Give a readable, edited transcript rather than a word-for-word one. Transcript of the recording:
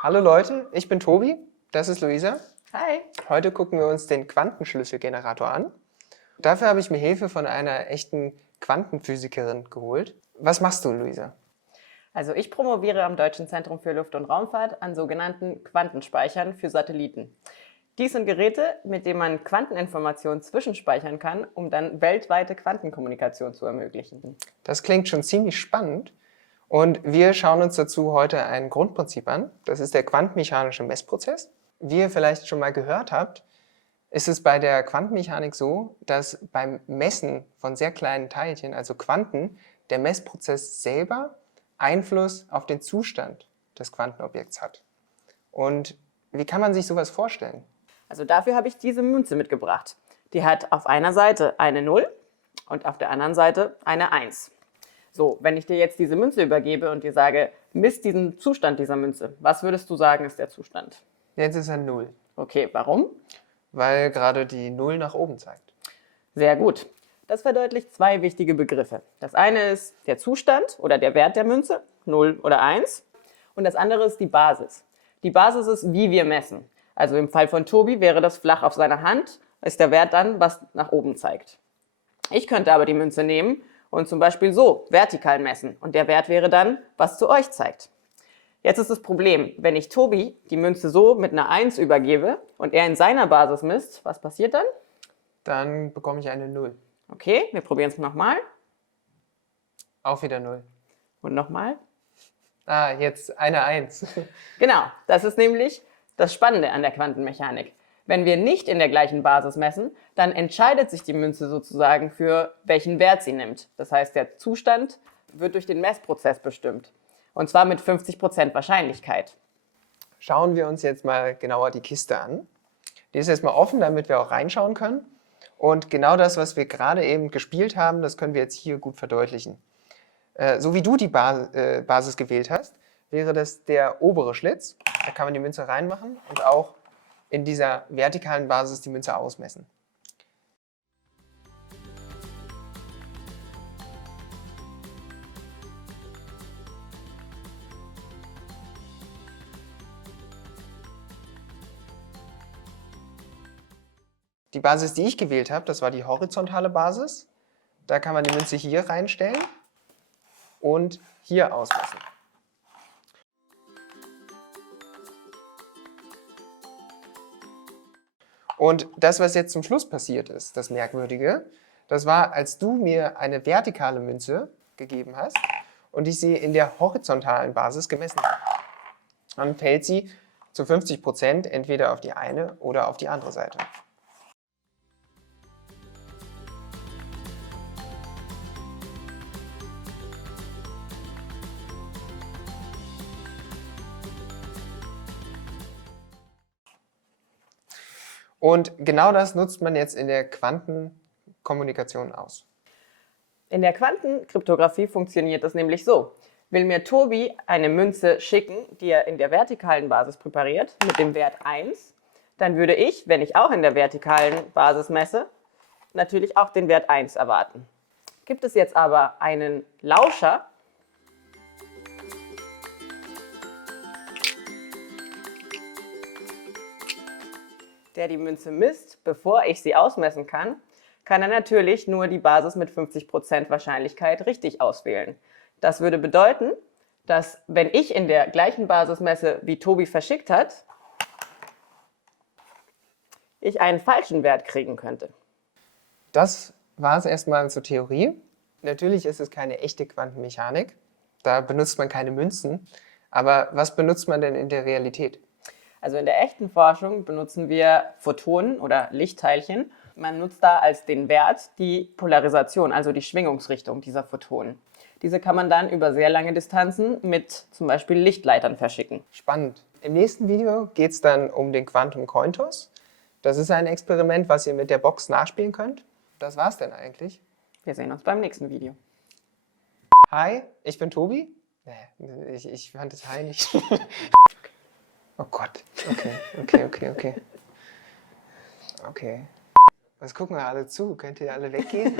Hallo Leute, ich bin Tobi, das ist Luisa. Hi. Heute gucken wir uns den Quantenschlüsselgenerator an. Dafür habe ich mir Hilfe von einer echten Quantenphysikerin geholt. Was machst du, Luisa? Also ich promoviere am Deutschen Zentrum für Luft- und Raumfahrt an sogenannten Quantenspeichern für Satelliten. Dies sind Geräte, mit denen man Quanteninformationen zwischenspeichern kann, um dann weltweite Quantenkommunikation zu ermöglichen. Das klingt schon ziemlich spannend und wir schauen uns dazu heute ein Grundprinzip an. Das ist der quantenmechanische Messprozess. Wie ihr vielleicht schon mal gehört habt, ist es bei der Quantenmechanik so, dass beim Messen von sehr kleinen Teilchen, also Quanten, der Messprozess selber Einfluss auf den Zustand des Quantenobjekts hat. Und wie kann man sich sowas vorstellen? Also dafür habe ich diese Münze mitgebracht. Die hat auf einer Seite eine 0 und auf der anderen Seite eine 1. So, wenn ich dir jetzt diese Münze übergebe und dir sage, misst diesen Zustand dieser Münze, was würdest du sagen, ist der Zustand? Jetzt ist er 0, Okay, warum? weil gerade die 0 nach oben zeigt. Sehr gut. Das verdeutlicht zwei wichtige Begriffe. Das eine ist der Zustand oder der Wert der Münze, 0 oder 1. Und das andere ist die Basis. Die Basis ist, wie wir messen. Also im Fall von Tobi wäre das flach auf seiner Hand, ist der Wert dann, was nach oben zeigt. Ich könnte aber die Münze nehmen und zum Beispiel so vertikal messen. Und der Wert wäre dann, was zu euch zeigt. Jetzt ist das Problem, wenn ich Tobi die Münze so mit einer 1 übergebe und er in seiner Basis misst, was passiert dann? Dann bekomme ich eine 0. Okay, wir probieren es nochmal Auch wieder 0. und nochmal. Ah, jetzt eine 1. Genau, das ist nämlich das Spannende an der Quantenmechanik. Wenn wir nicht in der gleichen Basis messen, dann entscheidet sich die Münze sozusagen für welchen Wert sie nimmt. Das heißt, der Zustand wird durch den Messprozess bestimmt. Und zwar mit 50% Wahrscheinlichkeit. Schauen wir uns jetzt mal genauer die Kiste an. Die ist jetzt mal offen, damit wir auch reinschauen können. Und genau das, was wir gerade eben gespielt haben, das können wir jetzt hier gut verdeutlichen. So wie du die Basis gewählt hast, wäre das der obere Schlitz. Da kann man die Münze reinmachen und auch in dieser vertikalen Basis die Münze ausmessen. Die Basis, die ich gewählt habe, das war die horizontale Basis. Da kann man die Münze hier reinstellen und hier ausmessen. Und das, was jetzt zum Schluss passiert ist, das Merkwürdige, das war, als du mir eine vertikale Münze gegeben hast und ich sie in der horizontalen Basis gemessen habe. Dann fällt sie zu 50% entweder auf die eine oder auf die andere Seite. Und genau das nutzt man jetzt in der Quantenkommunikation aus. In der Quantenkryptographie funktioniert das nämlich so. Will mir Tobi eine Münze schicken, die er in der vertikalen Basis präpariert, mit dem Wert 1, dann würde ich, wenn ich auch in der vertikalen Basis messe, natürlich auch den Wert 1 erwarten. Gibt es jetzt aber einen Lauscher, der die Münze misst, bevor ich sie ausmessen kann er natürlich nur die Basis mit 50% Wahrscheinlichkeit richtig auswählen. Das würde bedeuten, dass wenn ich in der gleichen Basis messe, wie Tobi verschickt hat, ich einen falschen Wert kriegen könnte. Das war es erstmal zur Theorie. Natürlich ist es keine echte Quantenmechanik. Da benutzt man keine Münzen. Aber was benutzt man denn in der Realität? Also in der echten Forschung benutzen wir Photonen oder Lichtteilchen. Man nutzt da als den Wert die Polarisation, also die Schwingungsrichtung dieser Photonen. Diese kann man dann über sehr lange Distanzen mit zum Beispiel Lichtleitern verschicken. Spannend. Im nächsten Video geht es dann um den Quantum Coin Toss. Das ist ein Experiment, was ihr mit der Box nachspielen könnt. Das war's denn eigentlich. Wir sehen uns beim nächsten Video. Hi, ich bin Tobi. Ich fand das Hi nicht. Oh Gott. Okay. Okay. Was gucken wir alle zu? Könnt ihr alle weggehen?